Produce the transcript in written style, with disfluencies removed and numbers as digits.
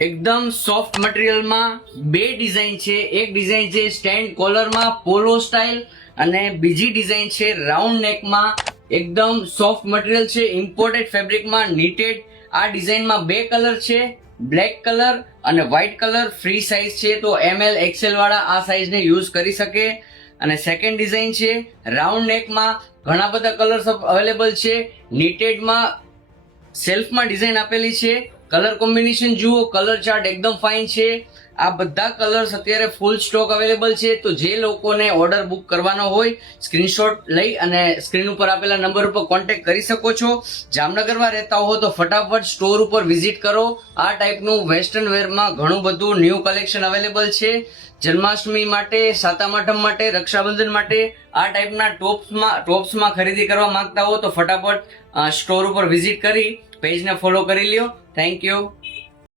એકદમ સોફ્ટ મટીરિયલમાં બે ડિઝાઇન છે. એક ડિઝાઇન છે સ્ટેન્ડ કોલરમાં પોલો સ્ટાઇલ અને બીજી ડિઝાઇન છે રાઉન્ડ નેકમાં. એકદમ સોફ્ટ મટીરિયલ છે, ઇમ્પોર્ટેડ ફેબ્રિકમાં નીટેડ. આ ડિઝાઇનમાં બે કલર છે, બ્લેક કલર અને વ્હાઇટ કલર. ફ્રી સાઇઝ છે, તો ML XL વાળા આ સાઇઝને યુઝ કરી શકે. અને સેકન્ડ ડિઝાઇન છે રાઉન્ડ નેકમાં. ઘણા બધા કલર્સ અવેલેબલ છે. નીટેડમાં સેલ્ફમાં ડિઝાઇન આપેલી છે. કલર કોમ્બિનેશન જુઓ, કલર ચાર્ટ એકદમ ફાઇન છે. આ બધા કલર્સ અત્યારે ફૂલ સ્ટોક અવેલેબલ છે. તો જે લોકોને ઓર્ડર બુક કરવાનો હોય સ્ક્રીનશોટ લઈ અને સ્ક્રીન ઉપર આપેલા નંબર ઉપર કોન્ટેક્ટ કરી શકો છો. જામનગરમાં રહેતા હો તો ફટાફટ સ્ટોર ઉપર વિઝિટ કરો. આ ટાઈપનું વેસ્ટર્ન વેરમાં ઘણું બધું ન્યૂ કલેક્શન અવેલેબલ છે. જન્માષ્ટમી માટે, સાતમ આઠમ માટે, રક્ષાબંધન માટે આ ટાઈપના ટોપ્સમાં ખરીદી કરવા માંગતા હો તો ફટાફટ સ્ટોર ઉપર વિઝિટ કરી પેજને ફોલો કરી લ્યો. Thank you.